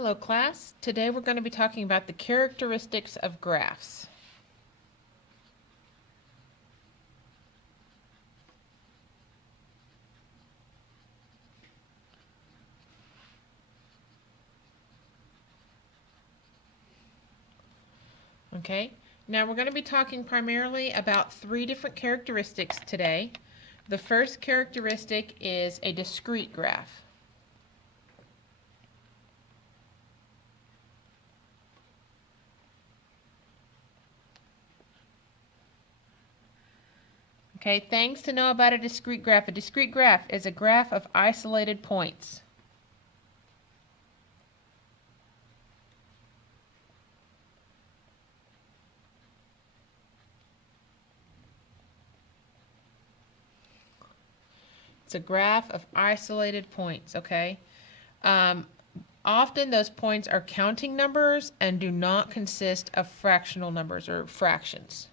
Hello class. Today we're going to be talking about the characteristics of graphs. Okay, now we're going to be talking primarily about three different characteristics today. The first characteristic is a discrete graph. Okay, things to know about a discrete graph. A discrete graph is a graph of isolated points. It's a graph of isolated points, okay? Often those points are counting numbers and do not consist of fractional numbers or fractions.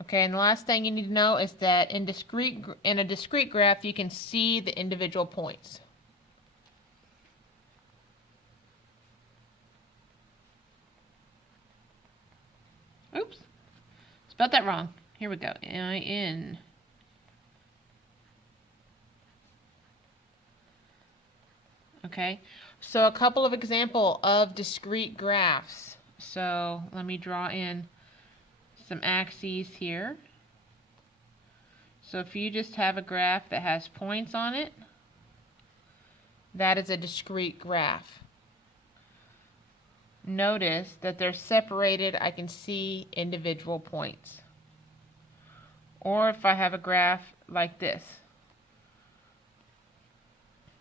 Okay, and the last thing you need to know is that in a discrete graph, you can see the individual points. Oops, spelled that wrong. Here we go. I-N. Okay, so a couple of examples of discrete graphs. So let me draw in some axes here. So if you just have a graph that has points on it, that is a discrete graph. Notice that they're separated. I can see individual points. Or if I have a graph like this,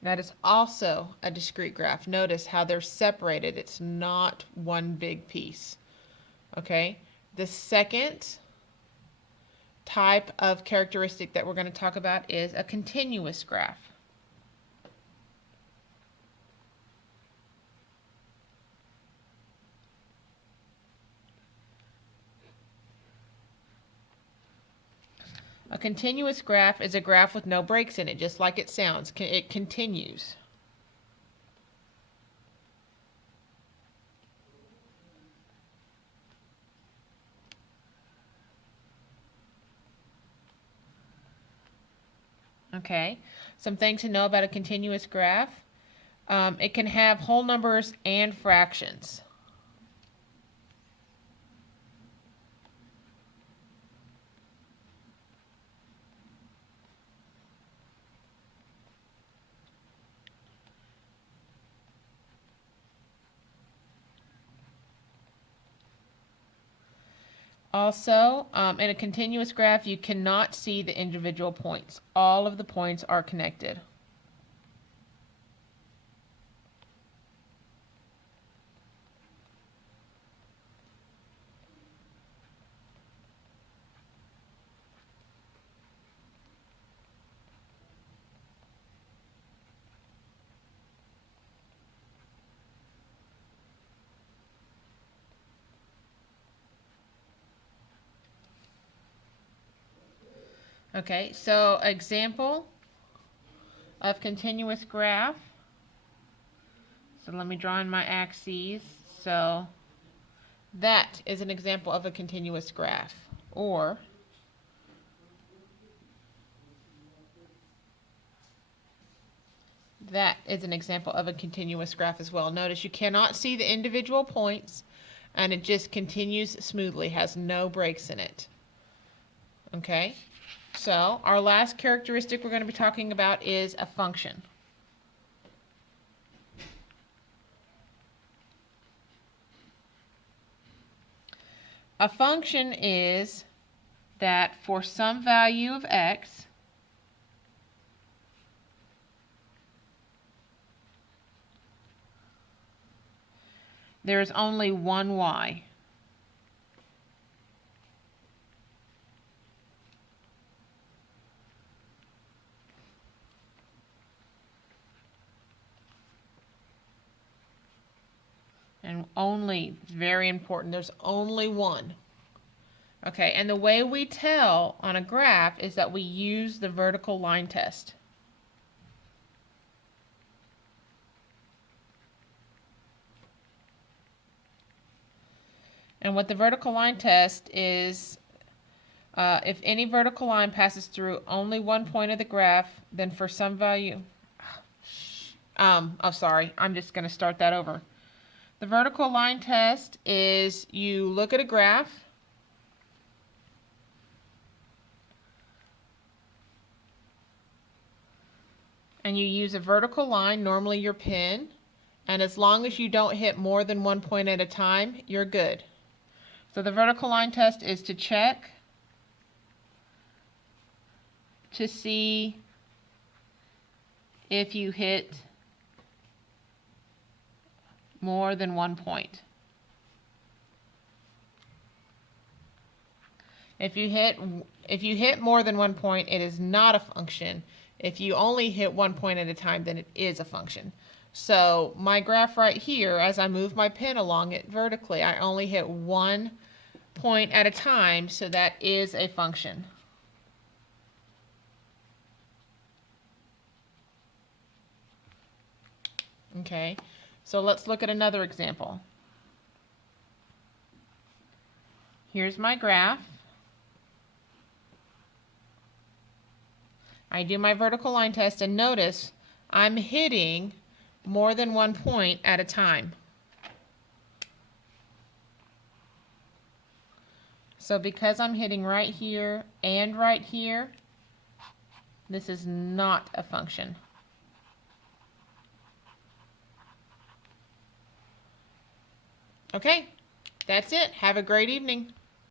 that is also a discrete graph. Notice how they're separated. It's not one big piece. Okay, the second type of characteristic that we're going to talk about is a continuous graph. A continuous graph is a graph with no breaks in it, just like it sounds. It continues. Okay, some things to know about a continuous graph. It can have whole numbers and fractions. Also, in a continuous graph, you cannot see the individual points. All of the points are connected. Okay, so example of continuous graph. So let me draw in my axes. So that is an example of a continuous graph. Or that is an example of a continuous graph as well. Notice you cannot see the individual points and it just continues smoothly, has no breaks in it. Okay, so our last characteristic we're going to be talking about is a function. A function is that for some value of x, there is only one y. And only, very important, there's only one. Okay, and the way we tell on a graph is that we use the vertical line test. And what the vertical line test is, if any vertical line passes through only one point of the graph, then for some value, oh sorry, I'm just going to start that over. The vertical line test is you look at a graph, and you use a vertical line, normally your pin, and as long as you don't hit more than one point at a time, you're good. So the vertical line test is to check to see if you hit more than one point. If you hit more than one point, it is not a function. If you only hit one point at a time, then it is a function. So my graph right here, as I move my pin along it vertically, I only hit one point at a time, so that is a function. Okay, so let's look at another example. Here's my graph. I do my vertical line test, and notice I'm hitting more than one point at a time. So because I'm hitting right here and right here, this is not a function. Okay, that's it. Have a great evening.